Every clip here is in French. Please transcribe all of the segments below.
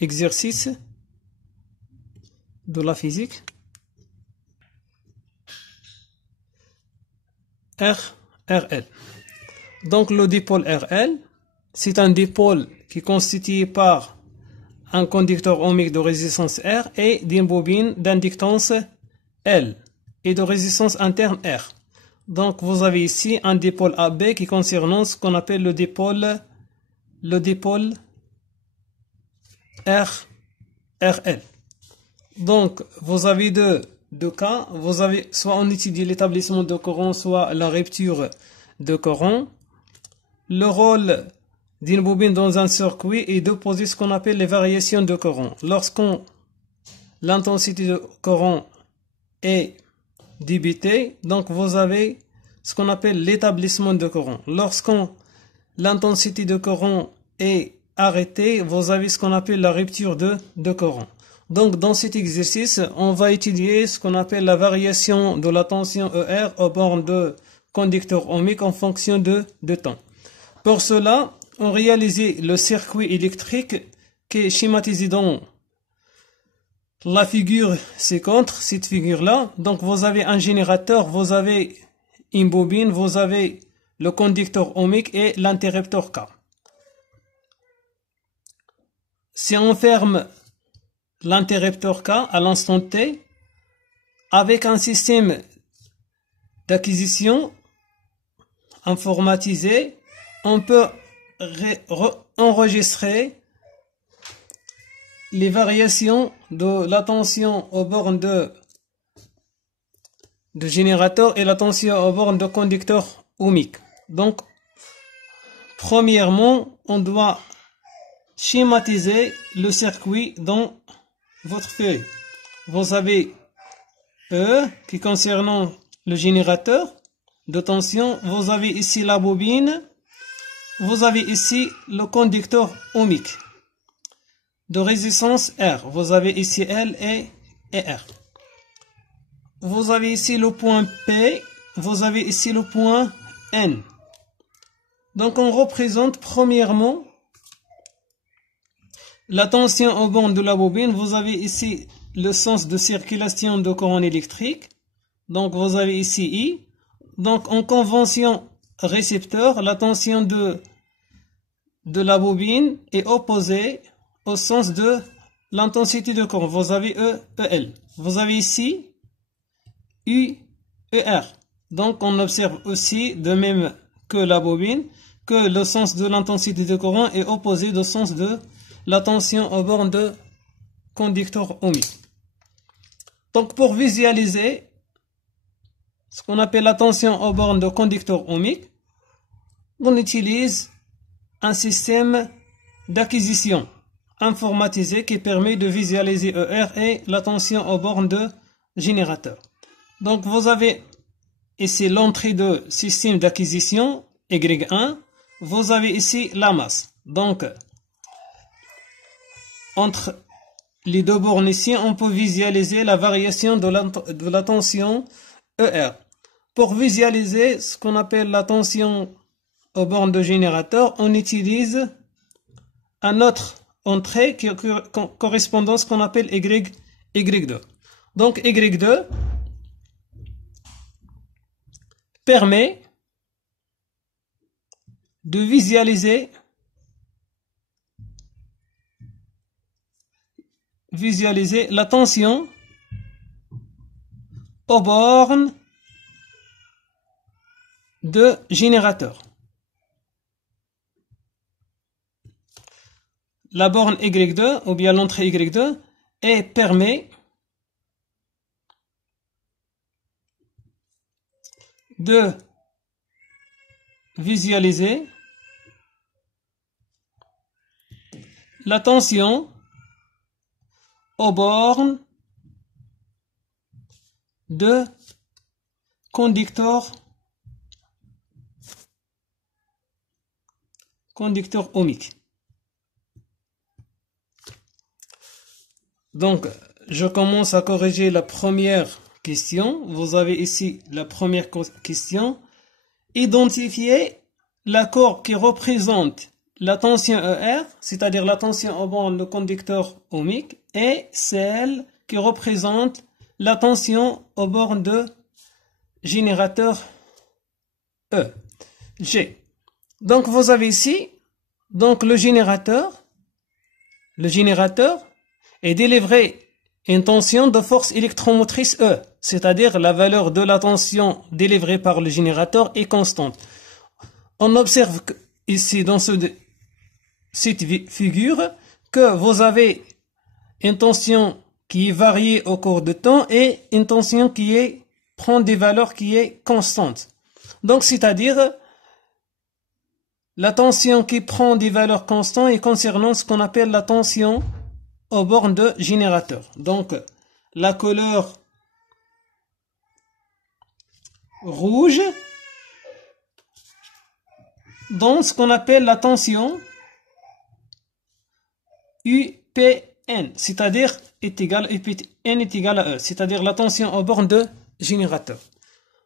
exercice de la physique RL. Donc le dipôle RL, c'est un dipôle qui est constitué par un conducteur ohmique de résistance R et d'une bobine d'inductance L et de résistance interne R. Donc vous avez ici un dipôle AB qui concerne ce qu'on appelle le dipôle RL. Donc vous avez deux cas, vous avez soit on étudie l'établissement de courant, soit la rupture de courant. Le rôle d'une bobine dans un circuit est de poser ce qu'on appelle les variations de courant. Lorsqu'on l'intensité de courant est débitée, donc vous avez ce qu'on appelle l'établissement de courant. Lorsqu'on l'intensité de courant est arrêtée, vous avez ce qu'on appelle la rupture de courant. Donc dans cet exercice, on va étudier ce qu'on appelle la variation de la tension ER aux bornes de conducteur ohmique en fonction de temps. Pour cela, on réalise le circuit électrique qui est schématisé dans la figure ci-contre, cette figure-là. Donc vous avez un générateur, vous avez une bobine, vous avez le conducteur ohmique et l'interrupteur K. Si on ferme l'interrupteur K à l'instant T, avec un système d'acquisition informatisé, on peut enregistrer les variations de la tension aux bornes de générateur et la tension aux bornes de conducteur ohmique. Donc, premièrement, on doit schématiser le circuit dans votre feuille. Vous avez E qui concerne le générateur de tension. Vous avez ici la bobine. Vous avez ici le conducteur ohmique de résistance R. Vous avez ici L et R. Vous avez ici le point P. Vous avez ici le point N. Donc on représente premièrement la tension aux bornes de la bobine. Vous avez ici le sens de circulation de courant électrique. Donc vous avez ici I. Donc en convention récepteur, la tension de la bobine est opposée au sens de l'intensité de courant. Vous avez EL. Vous avez ici ER. Donc on observe aussi, de même que la bobine, que le sens de l'intensité de courant est opposé au sens de la tension aux bornes de conducteur ohmique. Donc pour visualiser ce qu'on appelle la tension aux bornes de conducteur ohmique, on utilise un système d'acquisition informatisé qui permet de visualiser ER et la tension aux bornes de générateur. Donc vous avez ici l'entrée de système d'acquisition Y1, vous avez ici la masse. Donc entre les deux bornes ici, on peut visualiser la variation de la tension ER. Pour visualiser ce qu'on appelle la tension aux bornes de générateur, on utilise un autre entrée qui correspond à ce qu'on appelle Y2. Donc Y2 permet de visualiser la tension aux bornes de générateur. La borne Y2 ou bien l'entrée Y2 permet de visualiser la tension aux bornes de conducteur ohmique. Donc, je commence à corriger la première question. Vous avez ici la première question. Identifiez la courbe qui représente la tension ER, c'est-à-dire la tension aux bornes de conducteur ohmique, est celle qui représente la tension aux bornes de générateur E, G. Donc vous avez ici, donc le générateur est délivré une tension de force électromotrice E, c'est-à-dire la valeur de la tension délivrée par le générateur est constante. On observe ici dans cette figure que vous avez une tension qui est variée au cours du temps et une tension qui prend des valeurs qui est constante. Donc c'est-à-dire la tension qui prend des valeurs constantes est concernant ce qu'on appelle la tension aux bornes de générateur. Donc, la couleur rouge dans ce qu'on appelle la tension UPN, c'est-à-dire N est égal à E, c'est-à-dire la tension aux bornes de générateur.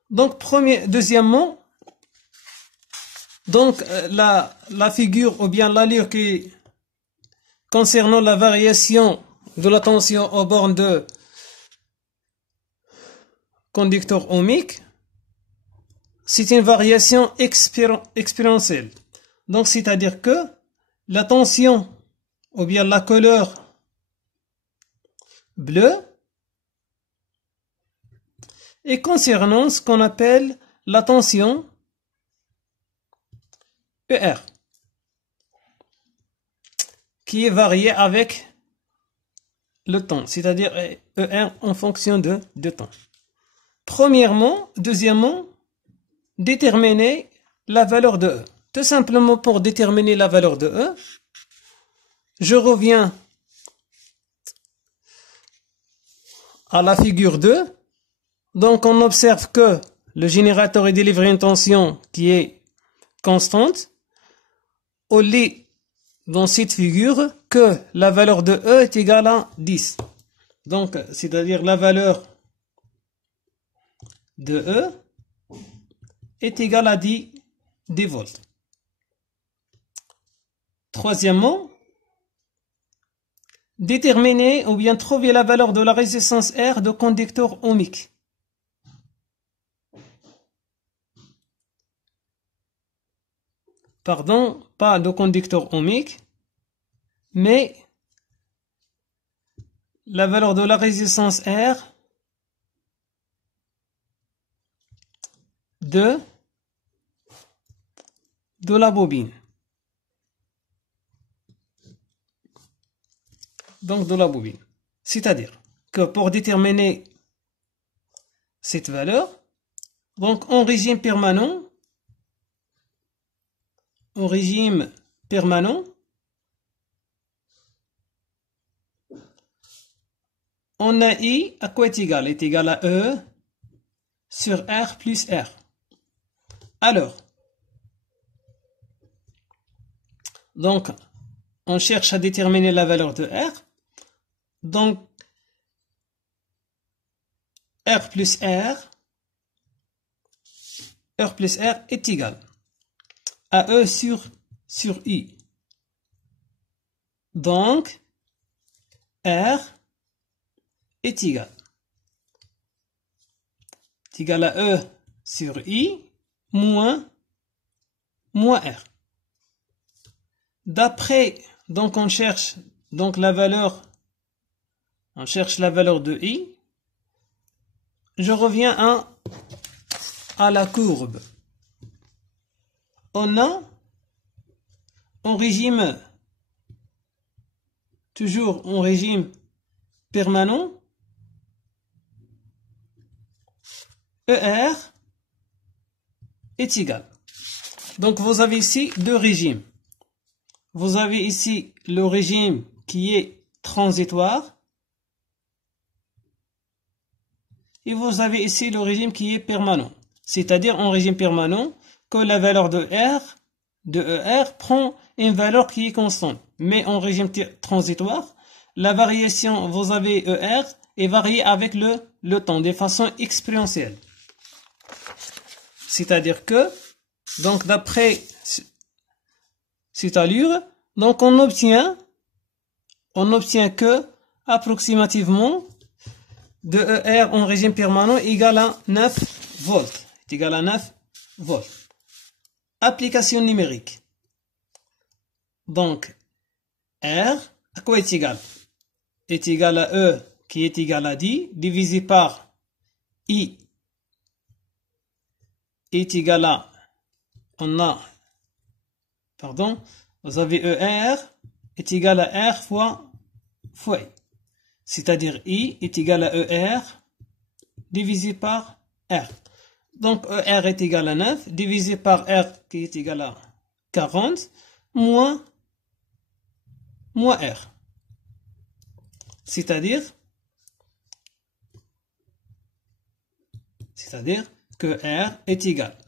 Donc, deuxièmement, donc la figure ou bien l'allure qui concernant la variation de la tension aux bornes de conducteur ohmique, c'est une variation exponentielle. Donc, c'est-à-dire que la tension ou bien la couleur bleue est concernant ce qu'on appelle la tension ER, qui est variée avec le temps, c'est-à-dire ER en fonction de temps. Deuxièmement, déterminer la valeur de E. Tout simplement pour déterminer la valeur de E, je reviens à la figure 2. Donc on observe que le générateur est délivré une tension qui est constante. On lit dans cette figure que la valeur de E est égale à 10. Donc, c'est-à-dire la valeur de E est égale à 10 volts. Troisièmement, déterminer ou bien trouver la valeur de la résistance R de conducteur ohmique. Pardon, pas de conducteur ohmique, mais la valeur de la résistance R de la bobine. Donc de la bobine. C'est-à-dire que pour déterminer cette valeur, donc en régime permanent, on a I à quoi est égal? Est égal à E sur R plus R. Alors, donc, on cherche à déterminer la valeur de R. Donc, R plus R est égal à E sur I. Donc, R est égal à E sur I moins R. D'après, donc on cherche donc la valeur de I. Je reviens à la courbe. On a toujours en régime permanent, ER est égal. Donc vous avez ici deux régimes. Vous avez ici le régime qui est transitoire et vous avez ici le régime qui est permanent. C'est-à-dire en régime permanent que la valeur de ER prend une valeur qui est constante. Mais en régime transitoire, la variation, vous avez ER est variée avec le temps de façon exponentielle. C'est-à-dire que, donc d'après cette allure, donc on obtient que approximativement de ER en régime permanent égale à 9 volts. Est égal à 9 volts. Application numérique. Donc, R, à quoi est égal? Est égal à E qui est égal à 10 divisé par I est égal à, vous avez ER est égal à R fois I. C'est-à-dire I est égal à ER divisé par R. Donc ER est égal à 9 divisé par R qui est égal à 40 moins R. C'est-à-dire que R est égal à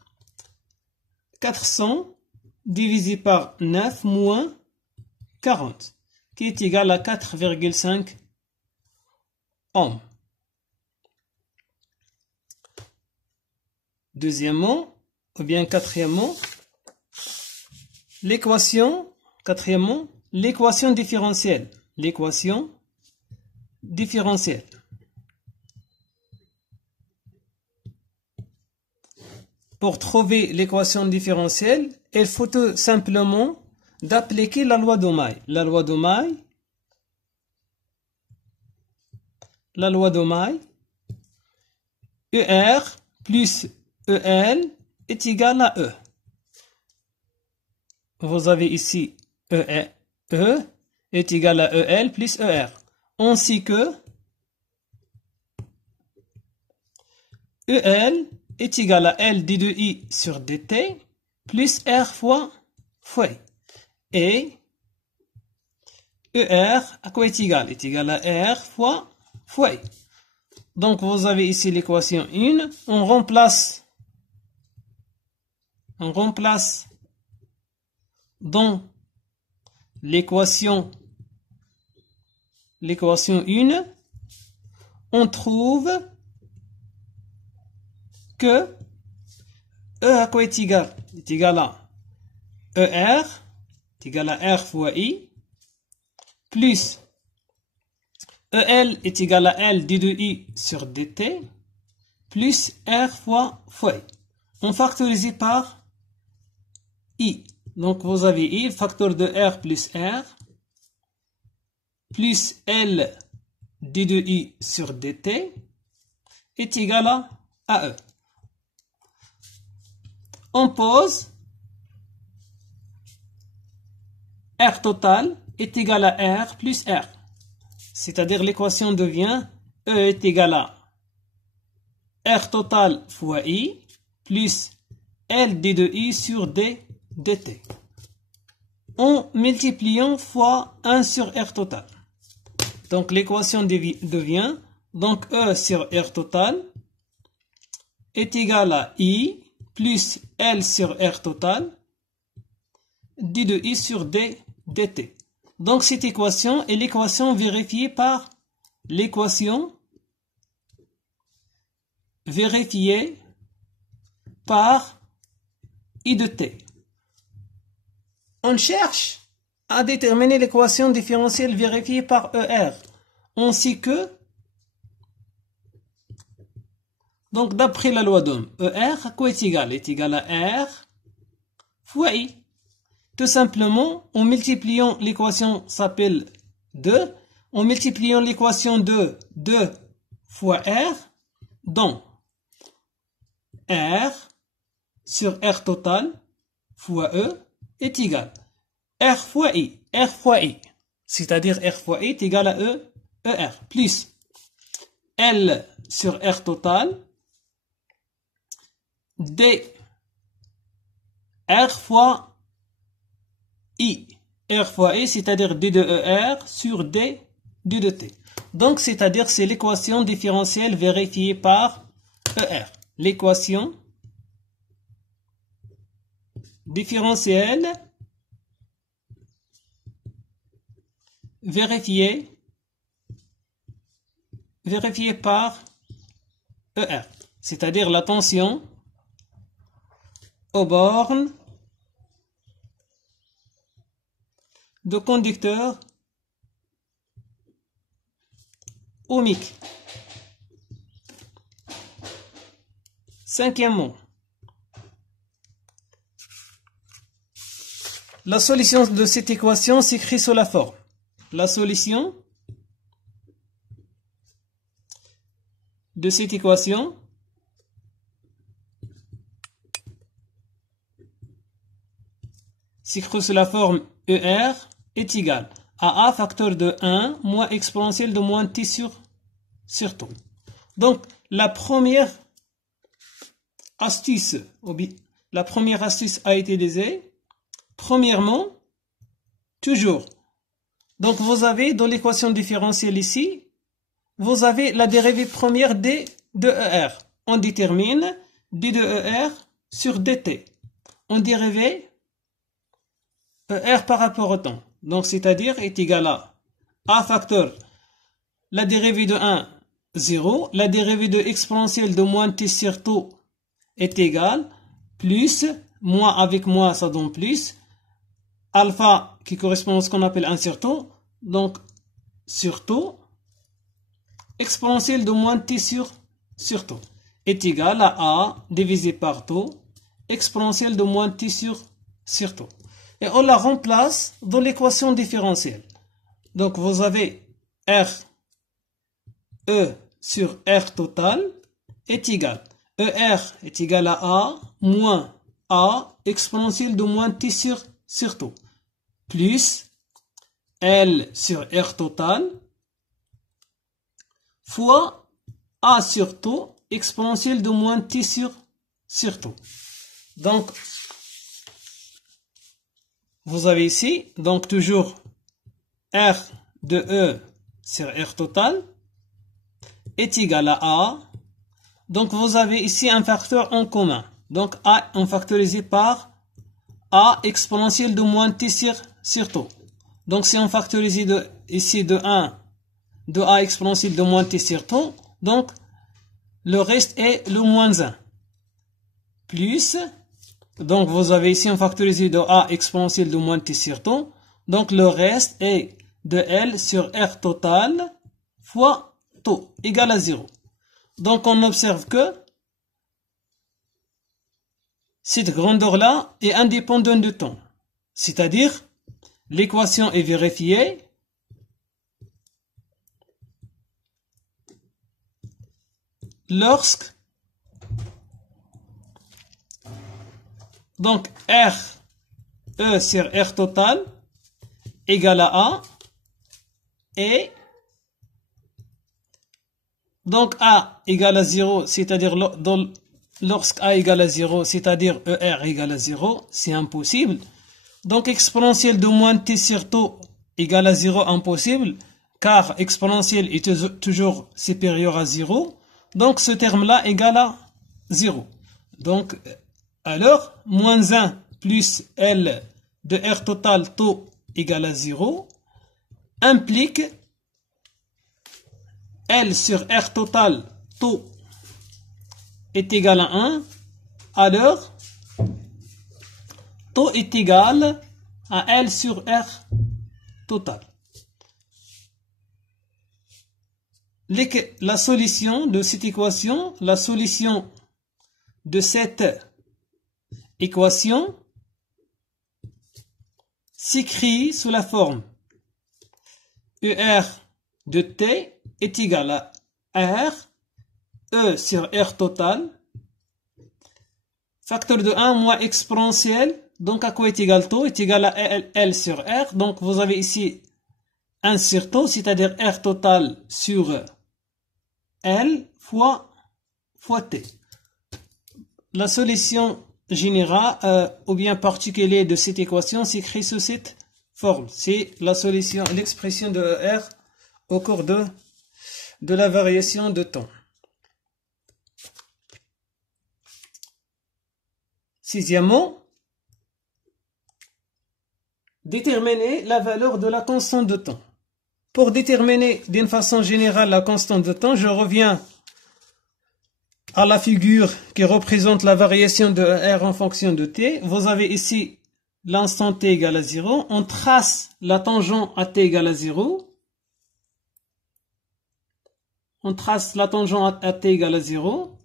400 divisé par 9 moins 40 qui est égal à 4,5 ohms. Deuxièmement, ou bien quatrièmement, l'équation différentielle. L'équation différentielle. Pour trouver l'équation différentielle, il faut tout simplement d'appliquer la loi d'Ohmheims. La loi d'Ohmheims, ER plus EL est égal à E. Vous avez ici E est égal à EL plus ER. Ainsi que EL est égal à L d de I sur dt plus R fois I. Et ER à quoi est égal? Est égal à R fois I. Donc vous avez ici l'équation 1. On remplace dans l'équation 1, on trouve que E à quoi est égal? Est égal à ER est égal à R fois I plus EL est égal à L d de I sur dt plus R fois I. On factorise par I. Donc vous avez I, facteur de R plus R plus L d de I sur dt est égal à E. On pose R total est égal à R plus R. C'est-à-dire l'équation devient E est égal à R total fois I plus L d de I sur d dt. En multipliant fois 1 sur R total. Donc l'équation devient donc E sur R total est égal à I plus L sur R total d de I sur d dt. Donc cette équation est l'équation vérifiée par l'équation vérifiée par I de t. On cherche à déterminer l'équation différentielle vérifiée par ER, ainsi que, donc d'après la loi d'Ohm, ER à quoi est égal? Est égal à R fois I. Tout simplement, en multipliant l'équation s'appelle 2, en multipliant l'équation de 2 fois R, donc R sur R total fois E est égal à R fois I, c'est-à-dire R fois I est égal à ER, plus L sur R total, D R fois I, c'est-à-dire D de ER sur D de T. Donc, c'est-à-dire c'est l'équation différentielle vérifiée par ER. L'équation différentielle vérifiée par ER, c'est-à-dire la tension aux bornes de conducteur ohmique. Cinquièmement, la solution de cette équation s'écrit sous la forme. La solution de cette équation s'écrit sous la forme ER est égal à A facteur de 1 moins exponentielle de moins T sur t. Donc, la première astuce a été utilisée. Premièrement, toujours. Donc, vous avez dans l'équation différentielle ici, vous avez la dérivée première d de ER. On détermine d de ER sur dt. On dérivée ER par rapport au temps. Donc, c'est-à-dire est égal à A facteur, la dérivée de 1, 0. La dérivée de exponentielle de moins t sur t est égale, plus, moins avec moins, ça donne plus, alpha qui correspond à ce qu'on appelle 1 sur t, donc sur t, exponentielle de moins t sur t est égal à A divisé par t, exponentielle de moins t sur t. Et on la remplace dans l'équation différentielle. Donc vous avez R, E sur R total est égal. ER est égal à A moins A exponentielle de moins T sur t. Plus L sur R total fois A sur T exponentielle de moins T sur t. Donc, vous avez ici, donc toujours R de E sur R total est égal à A. Donc, vous avez ici un facteur en commun. Donc, A on factorisé par A exponentielle de moins T sur t. Donc, si on factorise ici de 1, de A exponentielle de moins T sur t, donc, le reste est le moins 1. Plus, donc, vous avez ici un factorisé de A exponentielle de moins T sur t. Donc, le reste est de L sur R total fois t égale à 0. Donc, on observe que cette grandeur-là est indépendante du temps. C'est-à-dire, l'équation est vérifiée lorsque donc R, E sur R total égale à A et donc A égale à 0, c'est-à-dire lorsque A égale à 0, c'est-à-dire ER égale à 0, c'est impossible. Donc exponentielle de moins T sur t égale à 0, impossible, car exponentielle est toujours supérieure à 0. Donc ce terme-là égale à 0. Donc, alors, moins 1 plus L de R total t égale à 0 implique L sur R total t est égal à 1, alors t est égal à L sur R total. La solution de cette équation, s'écrit sous la forme ER de T est égal à R, E sur R total, facteur de 1 moins exponentielle, donc à quoi est égal t? Est égal à L sur R, donc vous avez ici 1 sur t, c'est-à-dire R total sur L fois T. La solution générale ou bien particulière de cette équation s'écrit sous cette forme. C'est la solution, l'expression de R au cours de la variation de temps. Sixièmement, déterminer la valeur de la constante de temps. Pour déterminer d'une façon générale la constante de temps, je reviens à la figure qui représente la variation de R en fonction de T. Vous avez ici l'instant t égale à 0, on trace la tangente à t égale à 0. On trace la tangente à t égale à 0.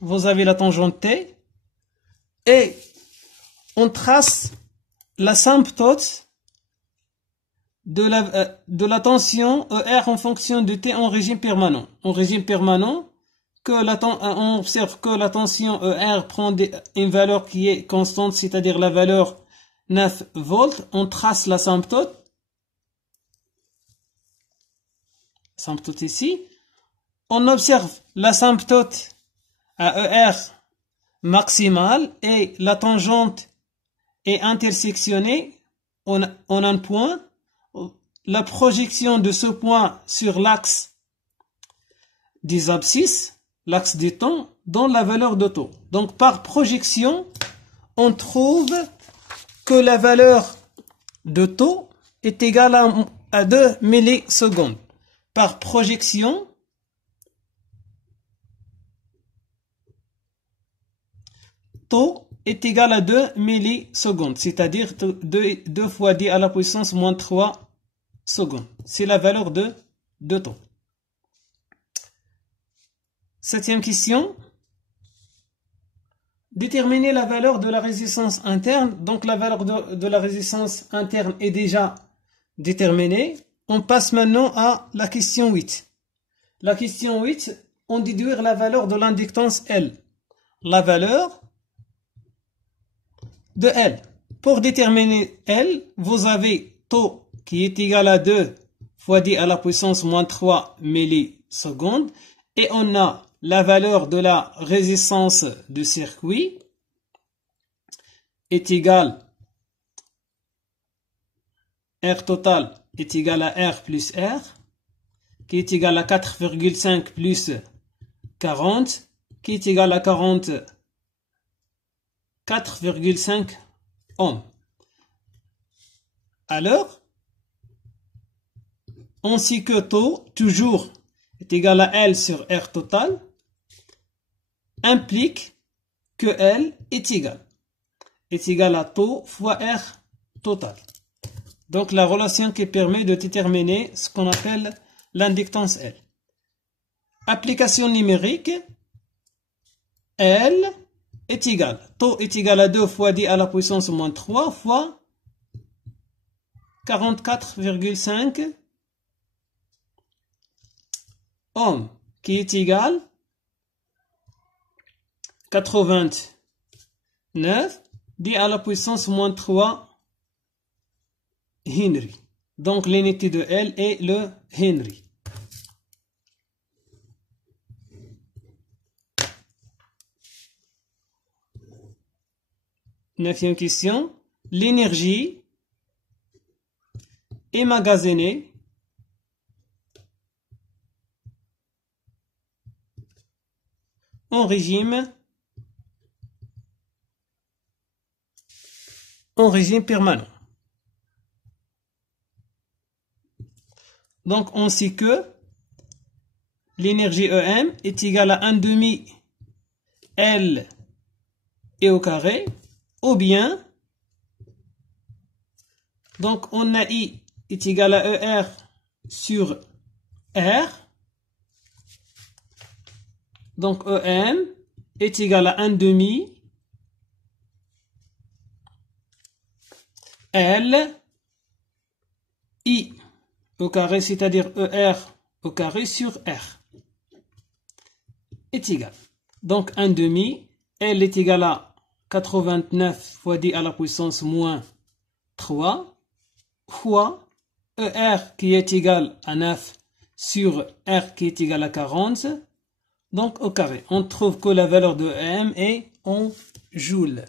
Vous avez la tangente t. Et on trace l'asymptote de la tension ER en fonction de t en régime permanent. En régime permanent, on observe que la tension ER prend une valeur qui est constante, c'est-à-dire la valeur 9 volts. On trace l'asymptote. Asymptote ici. On observe l'asymptote à ER maximale et la tangente est intersectionnée en un point. La projection de ce point sur l'axe des abscisses, l'axe des temps, donne la valeur de taux. Donc par projection, on trouve que la valeur de taux est égale à 2 millisecondes. Par projection, taux est égal à 2 millisecondes, c'est-à-dire 2 fois 10 à la puissance moins 3 secondes. C'est la valeur de taux. Septième question. Déterminer la valeur de la résistance interne. Donc la valeur de la résistance interne est déjà déterminée. On passe maintenant à la question 8. La question 8, on déduire la valeur de l'inductance L. La valeur de L. Pour déterminer L, vous avez taux qui est égal à 2 fois 10 à la puissance moins 3 millisecondes. Et on a la valeur de la résistance du circuit est égale, R total est égal à R plus R, qui est égal à 4,5 plus 40, qui est égal à 4,5 ohms. Alors, on sait que taux, toujours, est égal à L sur R total, implique que L est égal à taux fois R total. Donc la relation qui permet de déterminer ce qu'on appelle l'inductance L. Application numérique, L est égal, taux est égal à 2 fois 10 à la puissance moins 3 fois 44,5 ohms, qui est égal 89 10 à la puissance moins 3 Henry. Donc l'unité de L est le Henry. Neuvième question. L'énergie emmagasinée en régime permanent. Donc on sait que l'énergie EM est égale à 1 demi L et au carré, ou bien donc on a I est égal à ER sur R. Donc EM est égal à 1 demi L I au carré, c'est-à-dire ER au carré sur R est égal. Donc 1 demi, L est égal à 89 fois 10 à la puissance moins 3 fois ER qui est égal à 9 sur R qui est égal à 40. Donc au carré, on trouve que la valeur de EM est en joules.